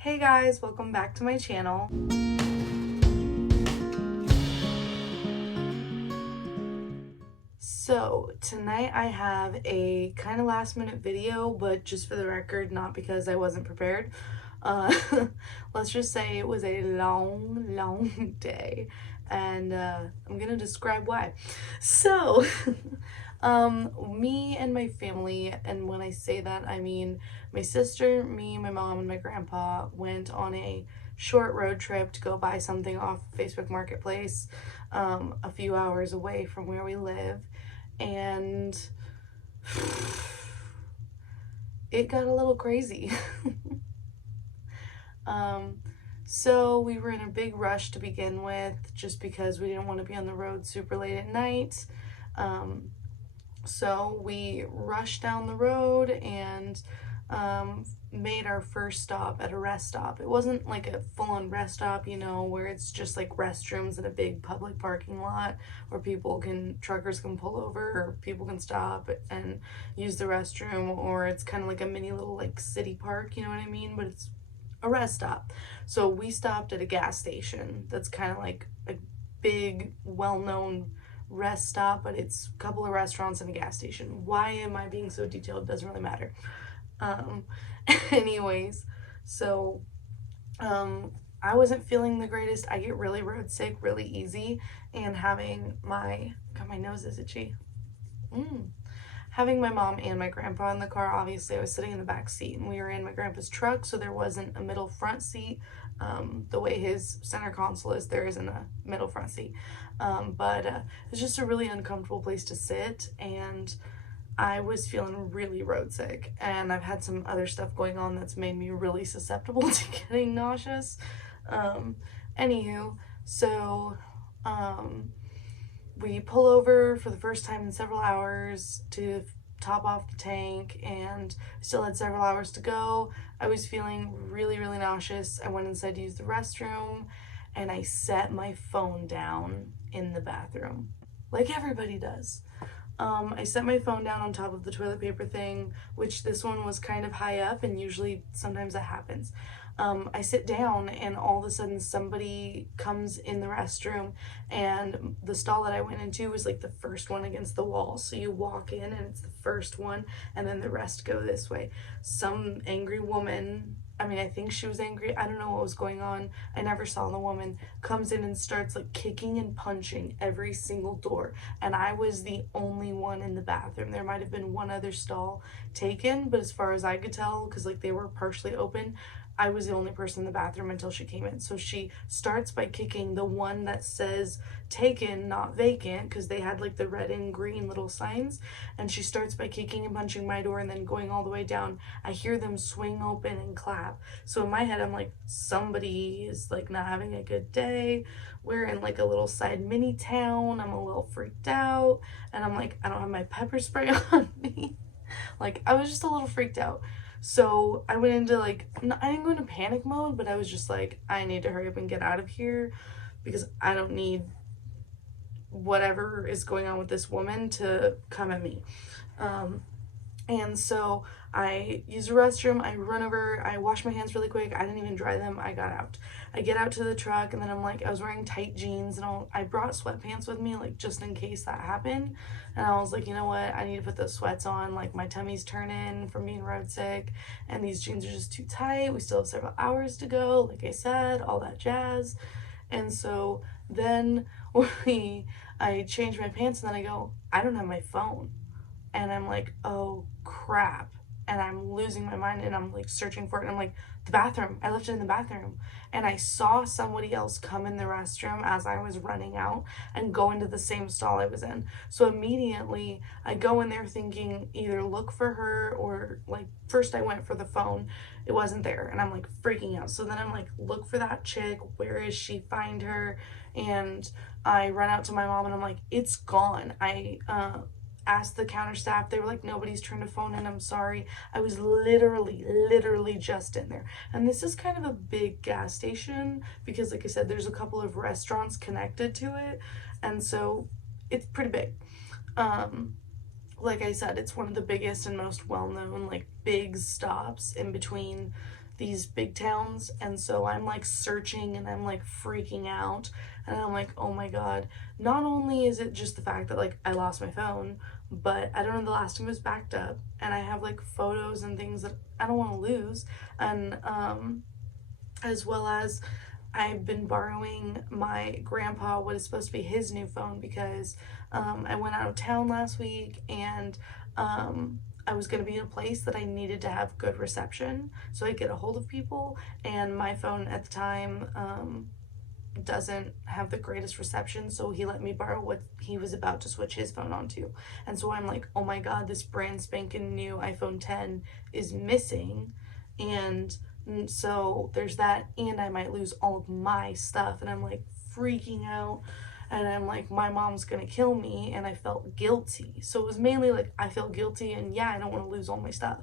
Hey guys, welcome back to my channel. So tonight I have a kind of last minute video, but just for the record, not because I wasn't prepared. Uh, let's just say it was a long day, and I'm gonna describe why. So, me and my family, and when I say that, I mean my sister, me, my mom, and my grandpa went on a short road trip to go buy something off Facebook Marketplace, a few hours away from where we live, and it got a little crazy. Um, so we were in a big rush to begin with, just because we didn't want to be on the road super late at night. So we rushed down the road and made our first stop at a rest stop. It wasn't like a full-on rest stop, where it's just like restrooms in a big public parking lot where truckers can pull over or people can stop and use the restroom, or it's kind of like a mini little like city park, you know what I mean? But it's a rest stop. So we stopped at a gas station that's kind of like a big, well-known rest stop, but it's a couple of restaurants and a gas station. Why am I being so detailed? Doesn't really matter. Um, anyways, so I wasn't feeling the greatest. I get really road sick really easy, and God, my nose is itchy. Having my mom and my grandpa in the car, obviously I was sitting in the back seat, and we were in my grandpa's truck, so there wasn't a middle front seat. The way his center console is, there isn't a middle front seat. But it's just a really uncomfortable place to sit, and I was feeling really road sick, and I've had some other stuff going on that's made me really susceptible to getting nauseous. Anywho, so we pull over for the first time in several hours to top off the tank, and still had several hours to go. I was feeling really nauseous. I went inside to use the restroom, and I set my phone down in the bathroom, like everybody does. I set my phone down on top of the toilet paper thing, which this one was kind of high up, and usually sometimes that happens. I sit down, and all of a sudden somebody comes in the restroom, and the stall that I went into was like the first one against the wall. So you walk in and it's the first one, and then the rest go this way. Some angry woman, I think she was angry. I don't know what was going on. I never saw the woman. Comes in and starts like kicking and punching every single door. And I was the only one in the bathroom. There might have been one other stall taken, but as far as I could tell, because like they were partially open, I was the only person in the bathroom until she came in. So she starts by kicking the one that says taken, not vacant, because they had like the red and green little signs. And she starts by kicking and punching my door, and then going all the way down. I hear them swing open and clap. So in my head, I'm like, somebody is like not having a good day. We're in like a little side mini town. I'm a little freaked out. And I'm like, I don't have my pepper spray on me. Like, I was just a little freaked out. So I went into like, I didn't go into panic mode, but I was just like, I need to hurry up and get out of here, because I don't need whatever is going on with this woman to come at me. And so I use the restroom, I run over, I wash my hands really quick. I didn't even dry them. I got out. I get out to the truck, and then I was wearing tight jeans, and I brought sweatpants with me, like just in case that happened. And I was like, you know what? I need to put those sweats on. Like, my tummy's turning from being road sick, and these jeans are just too tight. We still have several hours to go, like I said, all that jazz. And so then I change my pants, and then I go, I don't have my phone. And I'm like, oh crap. And I'm losing my mind, and I'm like searching for it, and I'm like, the bathroom. I left it in the bathroom. And I saw somebody else come in the restroom as I was running out and go into the same stall I was in. So immediately I go in there thinking either look for her, or like, first I went for the phone. It wasn't there, and I'm like freaking out. So then I'm like, look for that chick. Where is she? Find her. And I run out to my mom, and I'm like, it's gone. I asked the counter staff. They were like, nobody's turned a phone in. I'm sorry. I was literally just in there. And this is kind of a big gas station, because like I said, there's a couple of restaurants connected to it, and so it's pretty big. Like I said, it's one of the biggest and most well-known like big stops in between these big towns, and so I'm like searching and I'm like freaking out, and I'm like, oh my god, not only is it just the fact that like I lost my phone, but I don't know, the last time it was backed up, and I have like photos and things that I don't want to lose, and as well as I've been borrowing my grandpa what is supposed to be his new phone because I went out of town last week, and I was going to be in a place that I needed to have good reception so I get a hold of people, and my phone at the time doesn't have the greatest reception, so he let me borrow what he was about to switch his phone onto. And so I'm like, oh my god, this brand spanking new iPhone 10 is missing, and so there's that, and I might lose all of my stuff, and I'm like freaking out, and I'm like, my mom's gonna kill me, and I felt guilty. So it was mainly like I felt guilty, and yeah, I don't want to lose all my stuff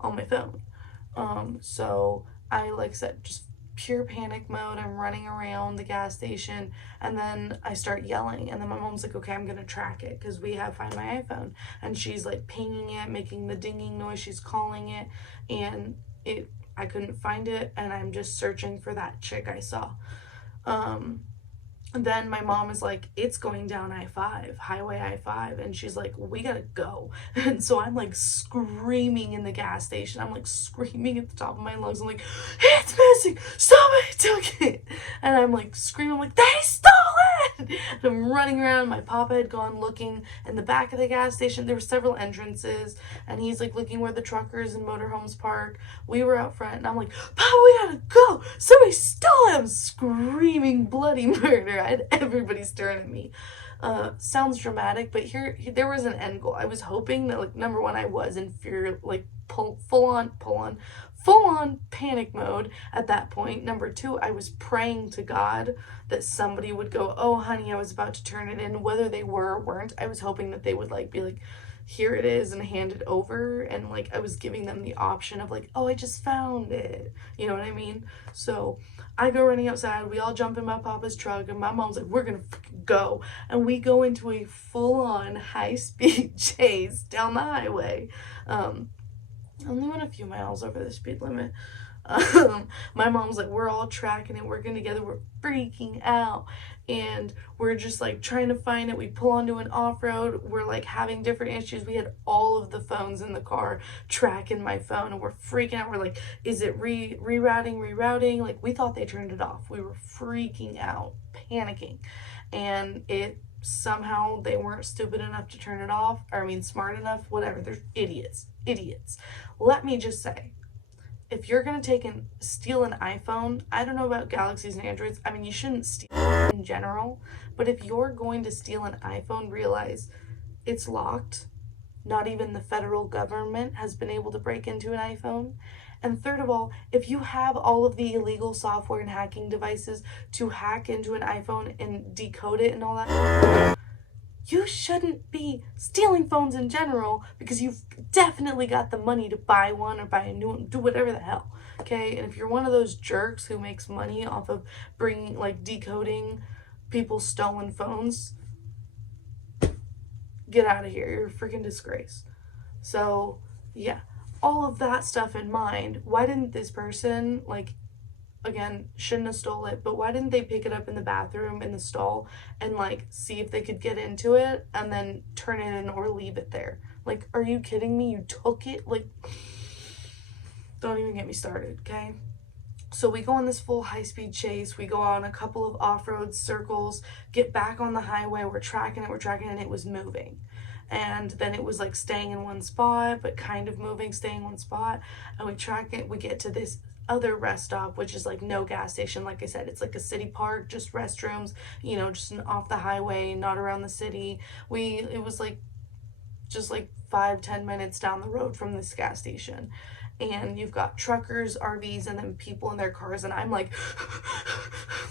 on my phone. So I, like said, just pure panic mode. I'm running around the gas station, and then I start yelling, and then my mom's like, okay, I'm gonna track it because we have Find My iPhone, and she's like pinging it, making the dinging noise, she's calling it, and I couldn't find it, and I'm just searching for that chick I saw. Then my mom is like, it's going down I-5, Highway I-5, and she's like, we gotta go. And so I'm like screaming in the gas station. I'm like screaming at the top of my lungs. I'm like, it's missing, somebody took it. And I'm like screaming, I'm like, they stole it. And I'm running around. My papa had gone looking in the back of the gas station. There were several entrances, and he's like looking where the truckers and motorhomes park. We were out front, and I'm like, Papa, we gotta go, somebody stole it. I'm screaming bloody murder. I had everybody staring at me. Sounds dramatic, but there was an end goal. I was hoping that, like, number one, I was in fear, like full on panic mode at that point. Number two, I was praying to God that somebody would go, oh honey, I was about to turn it in. Whether they were or weren't, I was hoping that they would like be like, here it is, and hand it over, and like I was giving them the option of like, oh, I just found it, you know what I mean? So I go running outside, we all jump in my papa's truck, and my mom's like, we're gonna go, and we go into a full-on high-speed chase down the highway. Only went a few miles over the speed limit. My mom's like, we're all tracking it, working together, we're freaking out, and we're just like trying to find it. We pull onto an off-road, we're like having different issues. We had all of the phones in the car tracking my phone, and we're freaking out. We're like, is it rerouting? Like, we thought they turned it off. We were freaking out, panicking, and it somehow they weren't stupid enough to turn it off, or I mean smart enough, whatever. They're idiots. Let me just say, if you're gonna steal an iPhone, I don't know about Galaxies and Androids, I mean, you shouldn't steal in general, but if you're going to steal an iPhone, realize it's locked. Not even the federal government has been able to break into an iPhone. And third of all, if you have all of the illegal software and hacking devices to hack into an iPhone and decode it and all that, you shouldn't be stealing phones in general, because you've definitely got the money to buy one or buy a new one, do whatever the hell, okay? And if you're one of those jerks who makes money off of decoding people's stolen phones, get out of here. You're a freaking disgrace. So, yeah, all of that stuff in mind, why didn't this person, again, shouldn't have stole it, but why didn't they pick it up in the bathroom, in the stall, and see if they could get into it and then turn it in or leave it there? Like, are you kidding me? You took it? Like, don't even get me started, okay? So we go on this full high-speed chase. We go on a couple of off-road circles, get back on the highway. We're tracking it, and it was moving. And then it was like staying in one spot, but kind of moving, staying in one spot. And we track it. We get to this other rest stop, which is like no gas station. Like I said, it's like a city park, just restrooms, just off the highway, not around the city. It was like just like 5-10 minutes down the road from this gas station, and you've got truckers, RVs, and then people in their cars, and I'm like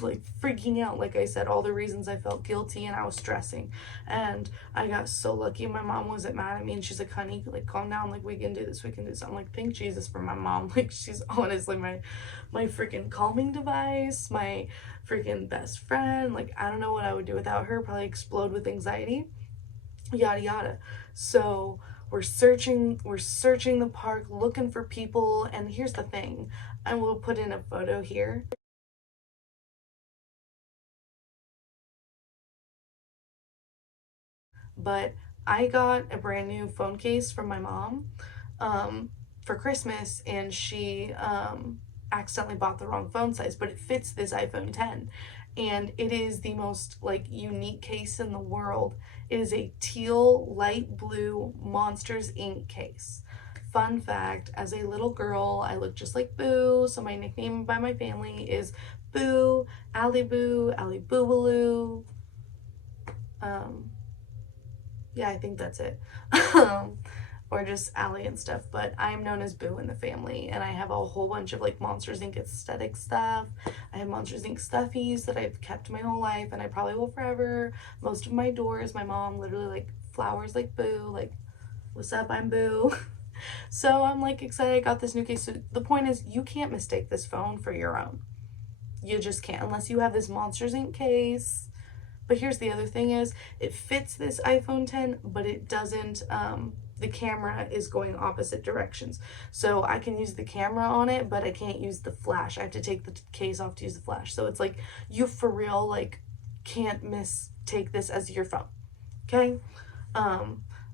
like freaking out. Like I said, all the reasons I felt guilty and I was stressing, and I got so lucky. My mom wasn't mad at me, and she's like, honey, like, calm down, like, we can do this. I'm like, thank Jesus for my mom. Like, she's honestly my freaking calming device, my freaking best friend. Like, I don't know what I would do without her. Probably explode with anxiety, yada yada. So we're searching the park looking for people. And here's the thing, I will put in a photo here. But I got a brand new phone case from my mom um, for Christmas, and she accidentally bought the wrong phone size, but it fits this iPhone 10. And it is the most like unique case in the world. It is a teal light blue Monsters Inc. case. Fun fact, as a little girl, I look just like Boo, so my nickname by my family is Boo, Allie Boo, Allie Boobaloo. Um, yeah, I think that's it. Or just Allie and stuff, but I am known as Boo in the family, and I have a whole bunch of like Monsters Inc. aesthetic stuff. I have Monsters Inc. stuffies that I've kept my whole life, and I probably will forever. Most of my doors, my mom literally like flowers like Boo, like, what's up, I'm Boo. So I'm like excited I got this new case. So the point is, you can't mistake this phone for your own. You just can't, unless you have this Monsters Inc. case. But here's the other thing is, it fits this iPhone 10, but it doesn't, the camera is going opposite directions. So I can use the camera on it, but I can't use the flash. I have to take the case off to use the flash. So it's like, you for real, like, can't mistake this as your phone. Okay?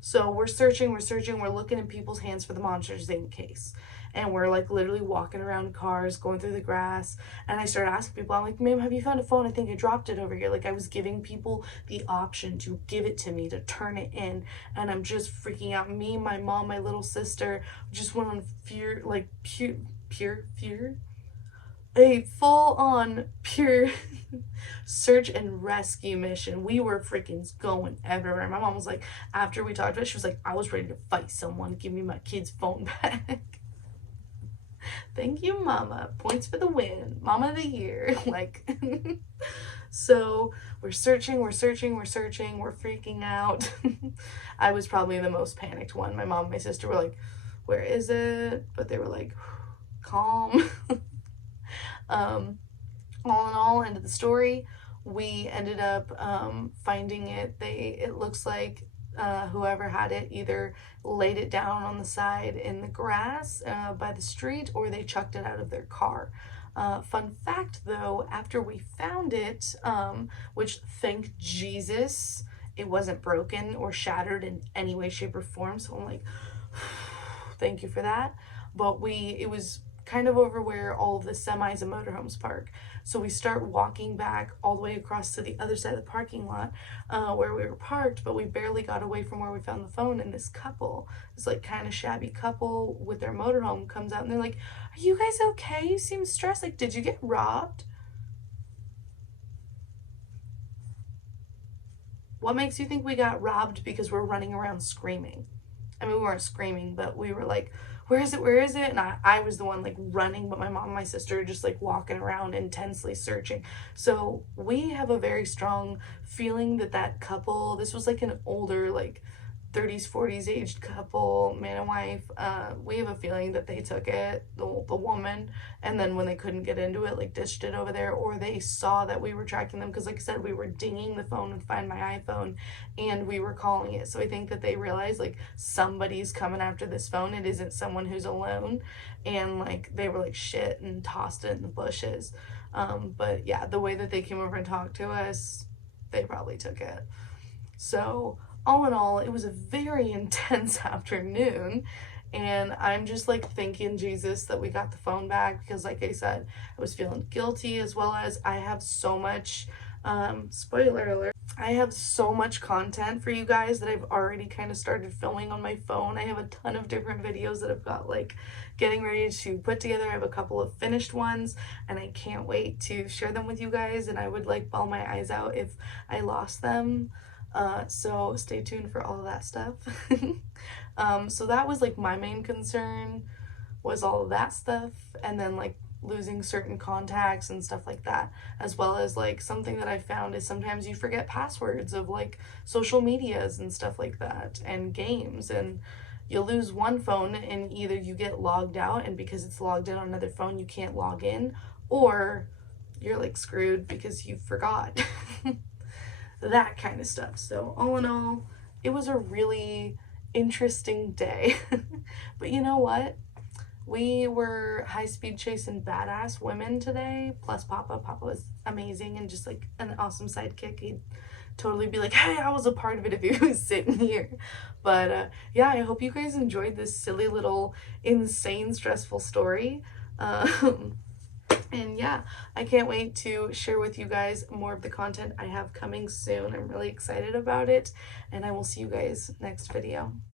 So we're looking in people's hands for the Monsters Inc. case. And we're like literally walking around cars, going through the grass. And I started asking people, I'm like, ma'am, have you found a phone? I think I dropped it over here. Like, I was giving people the option to give it to me, to turn it in. And I'm just freaking out. Me, my mom, my little sister just went on fear, like pure, a full-on pure search and rescue mission. We were freaking going everywhere. My mom was like, after we talked about it, she was like, I was ready to fight someone. Give me my kid's phone back. Thank you, mama. Points for the win. Mama of the year. Like, so we're searching, we're freaking out. I was probably the most panicked one. My mom and my sister were like, where is it? But they were like, calm. All in all, end of the story, we ended up finding it. It looks like whoever had it either laid it down on the side in the grass by the street, or they chucked it out of their car. Fun fact though, after we found it, which thank Jesus it wasn't broken or shattered in any way, shape, or form, so I'm like, thank you for that. But it was kind of over where all of the semis and motorhomes park. So we start walking back all the way across to the other side of the parking lot where we were parked, but we barely got away from where we found the phone. And this couple, this like kind of shabby couple with their motorhome, comes out and they're like, are you guys okay? You seem stressed. Like, did you get robbed? What makes you think we got robbed because we're running around screaming? I mean, we weren't screaming, but we were like, where is it? Where is it? And I was the one like running, but my mom and my sister are just like walking around intensely searching. So we have a very strong feeling that that couple, this was like an older, like 30s, 40s aged couple, man and wife. We have a feeling that they took it, the woman, and then when they couldn't get into it, like ditched it over there, or they saw that we were tracking them, because like I said, we were dinging the phone with Find My iPhone, and we were calling it. So I think that they realized like somebody's coming after this phone. It isn't someone who's alone, and like they were like shit and tossed it in the bushes. But yeah, the way that they came over and talked to us, they probably took it. So all in all, it was a very intense afternoon, and I'm just like thanking Jesus that we got the phone back, because like I said, I was feeling guilty, as well as I have so much spoiler alert, I have so much content for you guys that I've already kind of started filming on my phone. I have a ton of different videos that I've got like getting ready to put together. I have a couple of finished ones, and I can't wait to share them with you guys, and I would like bawl my eyes out if I lost them. So stay tuned for all of that stuff. So that was like my main concern, was all of that stuff, and then like losing certain contacts and stuff like that, as well as like something that I found is sometimes you forget passwords of like social medias and stuff like that, and games, and you lose one phone and either you get logged out, and because it's logged in on another phone you can't log in, or you're like screwed because you forgot. That kind of stuff. So all in all, it was a really interesting day. But you know what? We were high-speed chasing badass women today, plus Papa. Papa was amazing and just like an awesome sidekick. He'd totally be like, hey, I was a part of it if he was sitting here. But yeah, I hope you guys enjoyed this silly little insane stressful story. And yeah, I can't wait to share with you guys more of the content I have coming soon. I'm really excited about it, and I will see you guys next video.